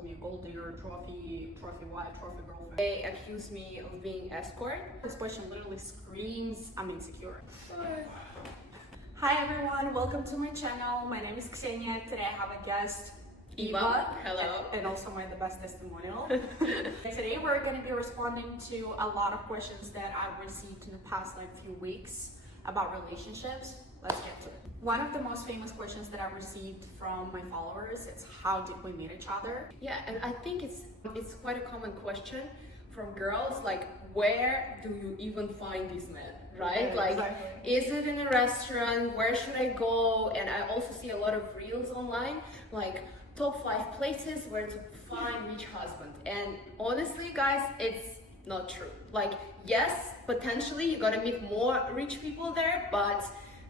call me a gold digger, trophy wife, trophy girlfriend. They accuse me of being escort. This question literally screams, I'm insecure. Hi everyone, welcome to my channel. My name is Kseniya. Today I have a guest, Eva. Hello. And also the best testimonial. Today we're going to be responding to a lot of questions that I've received in the past few weeks about relationships. Let's get to it. One of the most famous questions that I've received from my followers is, how did we meet each other? Yeah, and I think it's quite a common question from girls, like, where do you even find these men, right? Yeah, like, exactly. Is it in a restaurant? Where should I go? And I also see a lot of reels online, like top 5 places where to find rich husband. And honestly, guys, it's not true. Like, yes, potentially you're gonna meet more rich people there, but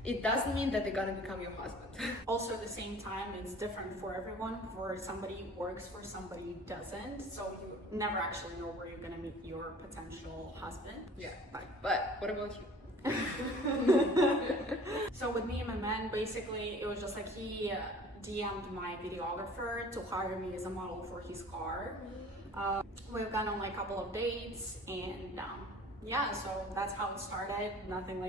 it doesn't mean that they're gonna become your husband. Also, at the same time, it's different for everyone. For somebody works, for somebody doesn't. So you never actually know where you're gonna meet your potential husband. Yeah, but what about you? So with me and my man, basically, it was just like he DM'd my videographer to hire me as a model for his car. We've gone on a couple of dates, and yeah, so that's how it started. Nothing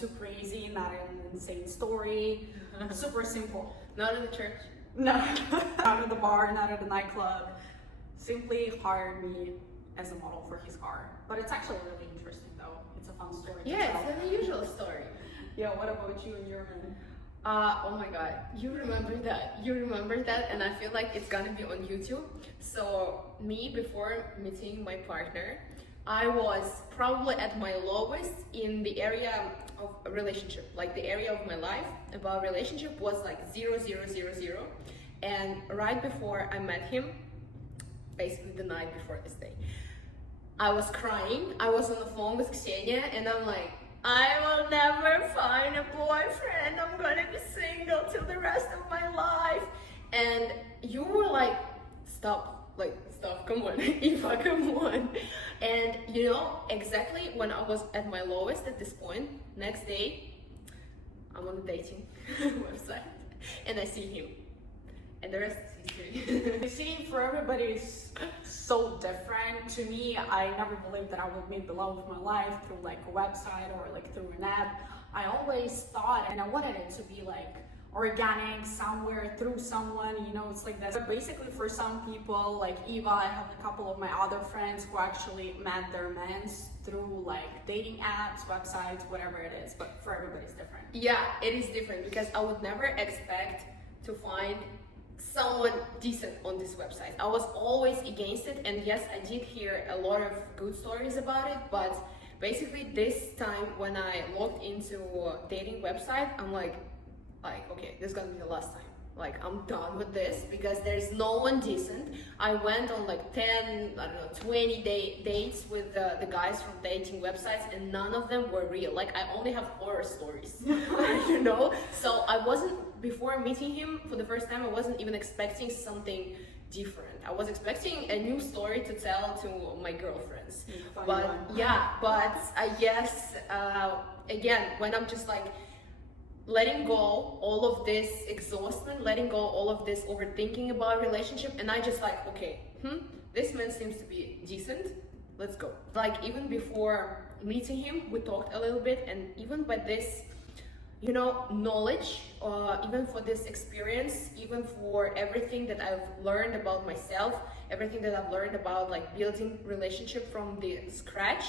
too crazy, not an insane story. Super simple. Not in the church. No, not at the bar, not at the nightclub. Simply hired me as a model for his car. But it's actually really interesting though. It's a fun story. Yeah, it's an unusual story. Yeah, what about you and your man? Oh my god, you remember that, and I feel like it's gonna be on YouTube. So me, before meeting my partner, I was probably at my lowest in the area of a relationship. Like, the area of my life about relationship was like 0, 0, 0, 0. And right before I met him, basically the night before this day, I was crying. I was on the phone with Kseniya, and I'm like, I will never find a boyfriend. I'm gonna be single till the rest of my life. And you were like, stop, come on, Eva, come on. And exactly when I was at my lowest at this point, next day, I'm on the dating website, and I see him. And the rest is history. You see, for everybody, it's so different. To me, I never believed that I would meet the love of my life through a website or through an app. I always thought, and I wanted it to be organic, somewhere, through someone, it's like this. But basically, for some people, like Eva, I have a couple of my other friends who actually met their men through dating apps, websites, whatever it is. But for everybody, it's different. Yeah, it is different, because I would never expect to find someone decent on this website. I was always against it, and yes, I did hear a lot of good stories about it, but basically this time when I logged into a dating website, I'm like, okay, this is gonna be the last time. I'm done with this, because there's no one decent. I went on 10, 20 dates with the guys from dating websites, and none of them were real. I only have horror stories, So I wasn't, before meeting him for the first time, I wasn't even expecting something different. I was expecting a new story to tell to my girlfriends. But I guess, again, when I'm just letting go all of this exhaustion, letting go all of this overthinking about relationship, and I just okay, this man seems to be decent, let's go. Even before meeting him, we talked a little bit, and even by this, knowledge, even for this experience, even for everything that I've learned about myself, everything that I've learned about building relationship from the scratch,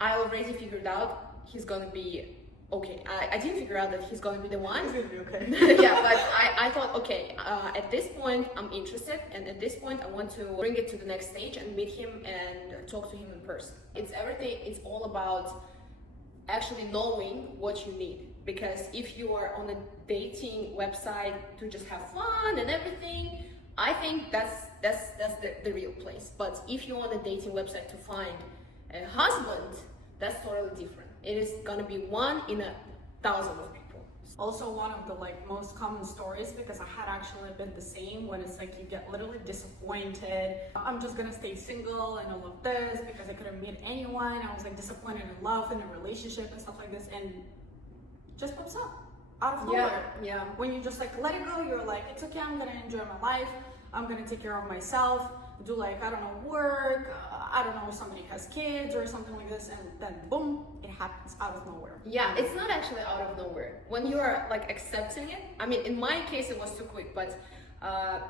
I already figured out he's gonna be okay. I didn't figure out that he's going to be the one. He's going to be okay. Yeah, but I thought, okay, at this point, I'm interested. And at this point, I want to bring it to the next stage and meet him and talk to him in person. It's everything. It's all about actually knowing what you need. Because if you are on a dating website to just have fun and everything, I think that's the real place. But if you're on a dating website to find a husband, that's totally different. It is gonna be 1 in 1,000 of people. Also, one of the most common stories, because I had actually been the same, when it's you get literally disappointed. I'm just gonna stay single and all of this because I couldn't meet anyone. I was disappointed in love and in a relationship and stuff like this, and just pops up out of nowhere. Yeah. When you just let it go, you're it's okay, I'm gonna enjoy my life. I'm gonna take care of myself, do like, I don't know, work, I don't know, somebody has kids or something like this, and then boom, it happens out of nowhere. Yeah, it's not actually out of nowhere. When you are like accepting it, I mean, in my case, it was too quick, but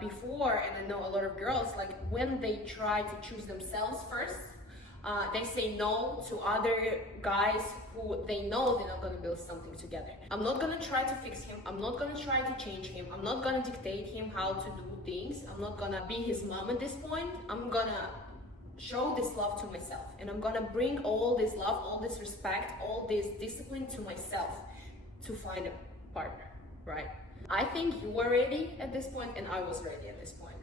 before, and I know a lot of girls, like when they try to choose themselves first, they say no to other guys who they know they're not gonna build something together. I'm not gonna try to fix him. I'm not gonna try to change him. I'm not gonna dictate him how to do things. I'm not gonna be his mom at this point. I'm gonna show this love to myself, and I'm gonna bring all this love, all this respect, all this discipline to myself to find a partner, right? I think you were ready at this point, and I was ready at this point.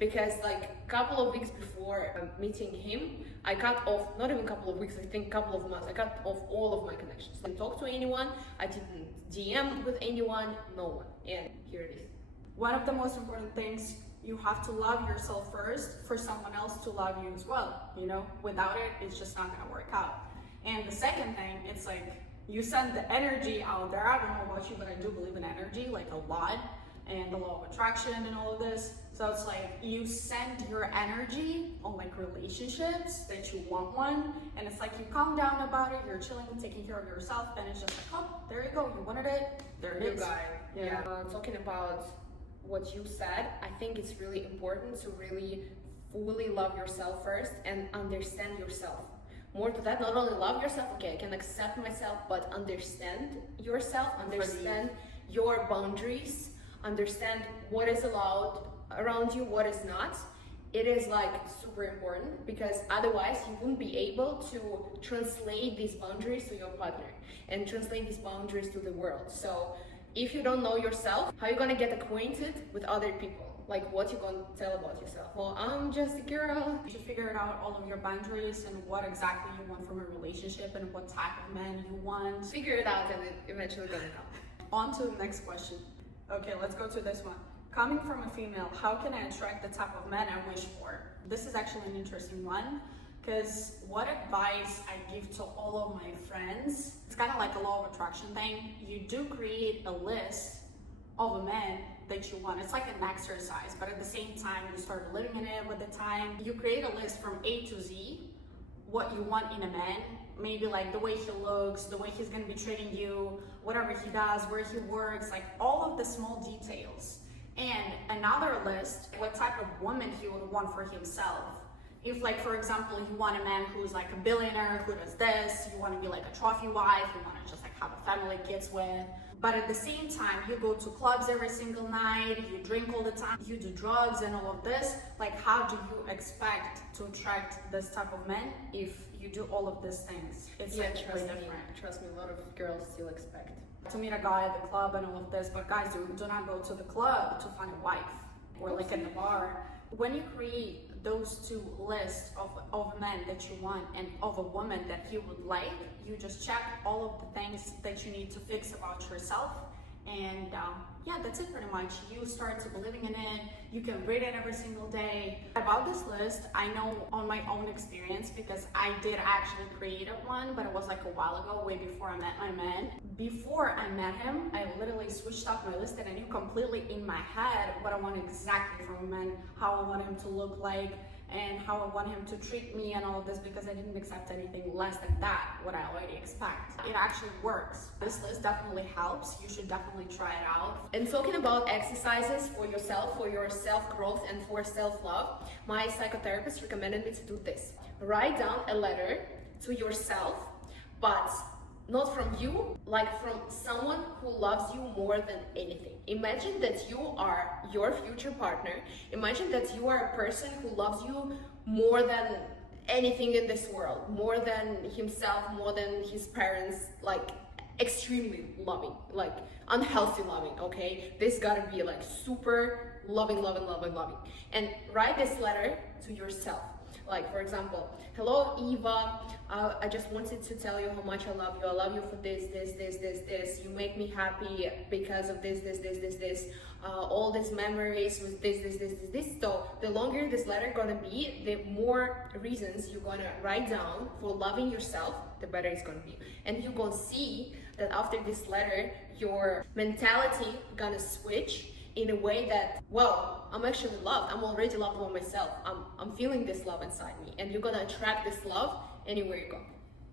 Because like a couple of weeks before meeting him, I cut off, not even a couple of weeks, I think a couple of months, I cut off all of my connections. I didn't talk to anyone, I didn't DM with anyone, no one. And here it is. One of the most important things, you have to love yourself first for someone else to love you as well. You know, without it, it's just not gonna work out. And the second thing, it's like you send the energy out there. I don't know about you, but I do believe in energy, like a lot, and the law of attraction and all of this. So it's like you send your energy on like relationships that you want one, and it's like you calm down about it, you're chilling, taking care of yourself, and it's just like, oh, there you go, you wanted it, there it is. Yeah. Talking about what you said, I think it's really important to really fully love yourself first and understand yourself. More to that, not only love yourself, okay, I can accept myself, but understand yourself, understand your boundaries, understand what is allowed around you, what is not. It is like super important, because otherwise you wouldn't be able to translate these boundaries to your partner and translate these boundaries to the world. So if you don't know yourself, how are you gonna get acquainted with other people? Like, what you gonna tell about yourself? Well, I'm just a girl. You should figure out all of your boundaries and what exactly you want from a relationship and what type of man you want. Figure it out, and it eventually gonna know. On to the next question. Okay, let's go to this one. Coming from a female, how can I attract the type of man I wish for? This is actually an interesting one, because what advice I give to all of my friends, it's kind of like a law of attraction thing. You do create a list of a man that you want. It's like an exercise, but at the same time, you start living in it with the time. You create a list from A to Z, what you want in a man. Maybe like the way he looks, the way he's gonna be treating you, whatever he does, where he works, like all of the small details. And another list, what type of woman he would want for himself. If like, for example, you want a man who's like a billionaire, who does this, you want to be like a trophy wife, you want to just like have a family, kids with. But at the same time, you go to clubs every single night, you drink all the time, you do drugs and all of this. Like, how do you expect to attract this type of man if you do all of these things? It's like really different. Trust me, a lot of girls still expect to meet a guy at the club and all of this, but guys, do not go to the club to find a wife or like in the bar. When you create those two lists of men that you want and of a woman that you would like, you just check all of the things that you need to fix about yourself, and yeah, that's it pretty much. You start to believing in it, you can read it every single day. About this list, I know on my own experience, because I did actually create one, but it was like a while ago, way before I met my man. Before I met him, I literally switched up my list, and I knew completely in my head what I wanted exactly from a man, how I want him to look like, and how I want him to treat me and all of this, because I didn't accept anything less than that, what I already expect. It actually works. This list definitely helps. You should definitely try it out. And talking about exercises for yourself, for your self-growth and for self-love, my psychotherapist recommended me to do this. Write down a letter to yourself, but not from you, like from someone who loves you more than anything. Imagine that you are your future partner. Imagine that you are a person who loves you more than anything in this world, more than himself, more than his parents, like extremely loving, like unhealthy loving, okay? This gotta be like super loving. And write this letter to yourself. Like, for example, hello Eva, I just wanted to tell you how much I love you. I love you for this. You make me happy because of this. All these memories with this. So the longer this letter gonna be, the more reasons you're gonna write down for loving yourself, the better it's gonna be. And you're gonna see that after this letter, your mentality gonna switch, in a way that, well, I'm actually loved. I'm already loved by myself. I'm feeling this love inside me, and you're gonna attract this love anywhere you go.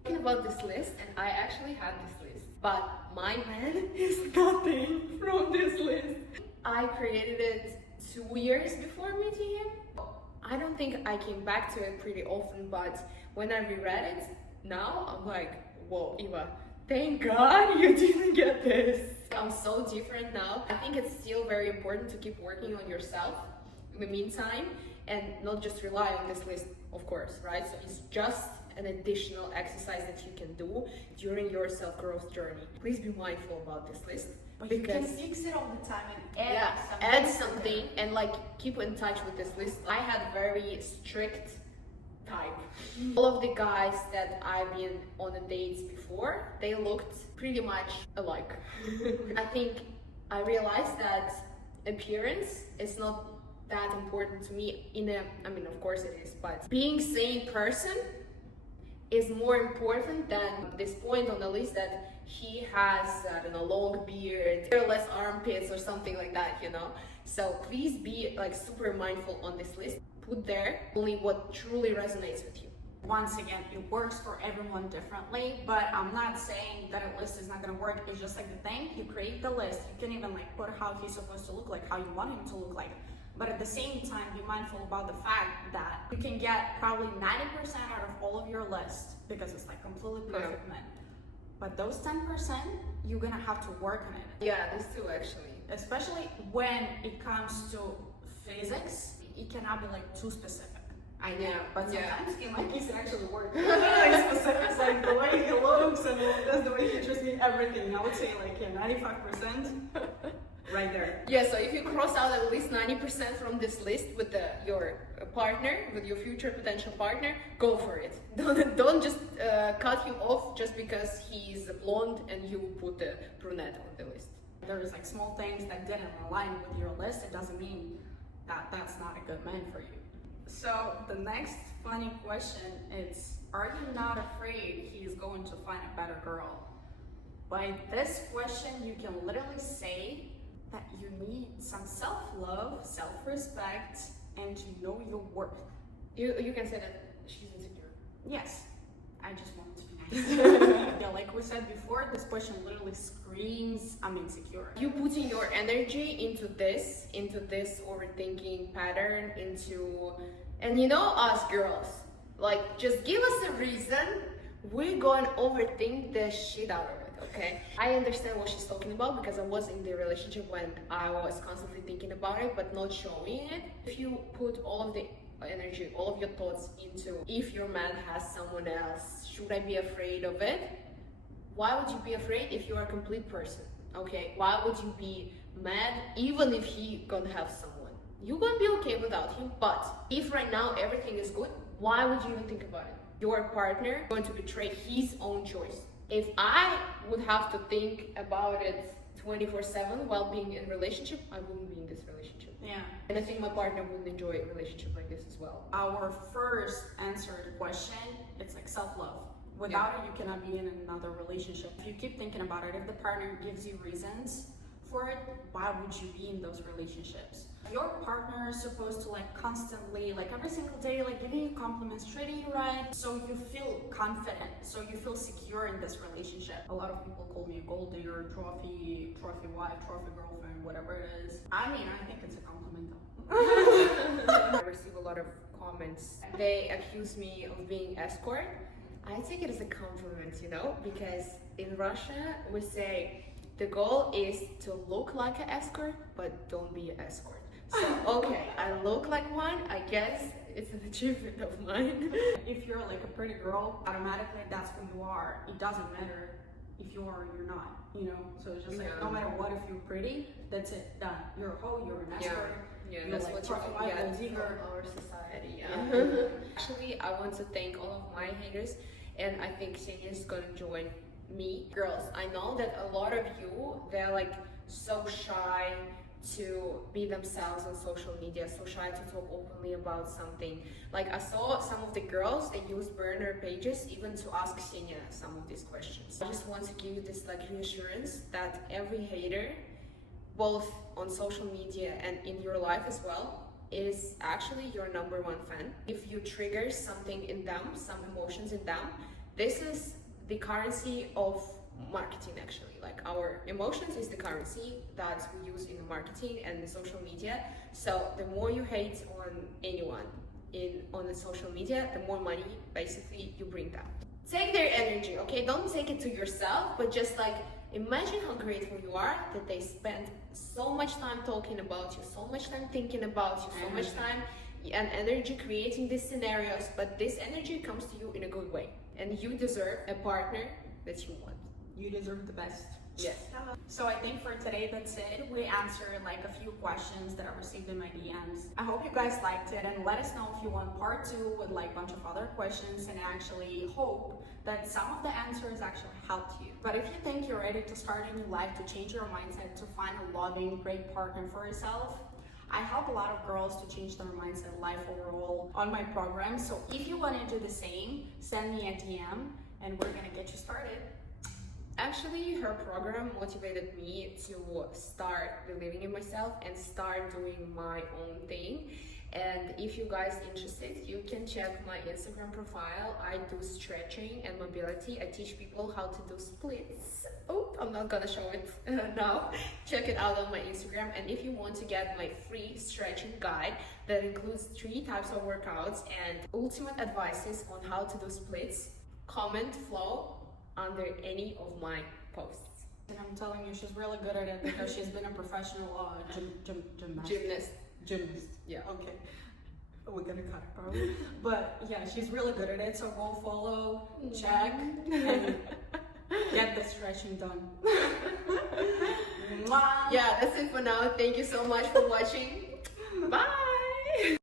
Talking about this list, and I actually had this list, but my man is nothing from this list. I created it 2 years before meeting him. I don't think I came back to it pretty often, but when I reread it now, I'm like, whoa, Eva, thank God you didn't get this. I'm so different now. I think it's still very important to keep working on yourself in the meantime and not just rely on this list, of course, right? So it's just an additional exercise that you can do during your self-growth journey. Please be mindful about this list. But because you can fix it all the time and add something and like keep in touch with this list. I had very strict type. All of the guys that I've been on the dates before, they looked pretty much alike. I think I realized that appearance is not that important to me I mean, of course it is, but being same person is more important than this point on the list that he has, I don't know, long beard, hairless armpits or something like that, you know? So please be like super mindful on this list. Put there only what truly resonates with you. once again, it works for everyone differently, but I'm not saying that a list is not gonna work. It's just like the thing, you create the list, you can even like put how he's supposed to look like, how you want him to look like. But at the same time, be mindful about the fact that you can get probably 90% out of all of your list because it's like completely perfect men. But those 10%, you're gonna have to work on it. Yeah, these two actually. Especially when it comes to physics, it cannot be like too specific. I know, but sometimes it might actually work. Like specifics, like the way he looks and that's the way he treats me, everything. I would say like 95%. Right there. Yeah, so if you cross out at least 90% from this list with your partner, with your future potential partner, go for it. Don't just cut him off just because he's blonde and you put the brunette on the list. There's like small things that didn't align with your list. It doesn't mean that that's not a good man for you. So the next funny question is, are you not afraid he's going to find a better girl? By this question, you can literally say that you need some self-love, self-respect, and to know your worth. You can say that she's insecure. Yes, I just wanted to be nice. Yeah, like we said before, this question literally screams, I'm insecure. You putting your energy into this overthinking pattern, and you know us girls, like just give us a reason, we're going to overthink the shit out of it. Okay, I understand what she's talking about because I was in the relationship when I was constantly thinking about it but not showing it. If you put all of the energy, all of your thoughts into if your man has someone else, should I be afraid of it? Why would you be afraid if you are a complete person? Okay, why would you be mad even if he gonna have someone? You're gonna be okay without him, but if right now everything is good, why would you even think about it? Your partner is going to betray his own choice. If I would have to think about it 24/7 while being in a relationship, I wouldn't be in this relationship. Yeah. And I think my partner wouldn't enjoy a relationship like this as well. Our first answered question, it's like self-love. Without it, you cannot be in another relationship. If you keep thinking about it, if the partner gives you reasons for it, why would you be in those relationships? Your partner is supposed to like constantly, like every single day, like giving you compliments, treating you right, so you feel confident, so you feel secure in this relationship. A lot of people call me a gold digger, trophy wife, trophy girlfriend, whatever it is. I mean, I think it's a compliment though. I receive a lot of comments. They accuse me of being escort. I take it as a compliment, you know, because in Russia we say the goal is to look like an escort, but don't be an escort. So, okay, I look like one, I guess it's an achievement of mine. If you're like a pretty girl, automatically that's who you are. It doesn't matter if you are or you're not, you know? So it's just like, no matter what, if you're pretty, that's it, done. You're a hoe, you're an escort. Yeah, you're that's like what you get from our society, Actually, I want to thank all of my haters, and I think Kseniya is gonna join me. Girls, I know that a lot of you, they're like so shy to be themselves on social media, so shy to talk openly about something. Like I saw some of the girls, they use burner pages even to ask Kseniya some of these questions. I just want to give you this like reassurance that every hater both on social media and in your life as well, is actually your number one fan. If you trigger something in them, some emotions in them, this is the currency of marketing actually. Like our emotions is the currency that we use in marketing and the social media. So the more you hate on anyone on the social media, the more money basically you bring them. Take their energy, okay? Don't take it to yourself, but just like imagine how grateful you are that they spend so much time talking about you, so much time thinking about you, so much time and energy creating these scenarios, but this energy comes to you in a good way. And you deserve a partner that you want. You deserve the best. Yes. So I think for today that's it. We answered like a few questions that I received in my DMs. I hope you guys liked it, and let us know if you want part 2 with like a bunch of other questions, and I actually hope that some of the answers actually helped you. But if you think you're ready to start a new life, to change your mindset, to find a loving, great partner for yourself, I help a lot of girls to change their mindset, life overall on my program. So if you want to do the same, send me a DM and we're gonna get you started. Actually, her program motivated me to start believing in myself and start doing my own thing. And if you guys interested, you can check my Instagram profile. I do stretching and mobility. I teach people how to do splits. Oh, I'm not gonna show it now. Check it out on my Instagram. And if you want to get my free stretching guide that includes 3 types of workouts and ultimate advices on how to do splits, comment flow under any of my posts. And I'm telling you, she's really good at it because she's been a professional Gymnast. Gymnast. Yeah. Okay. We're gonna cut it probably. But yeah, she's really good at it. So go follow, check, and get the stretching done. Yeah, that's it for now. Thank you so much for watching. Bye.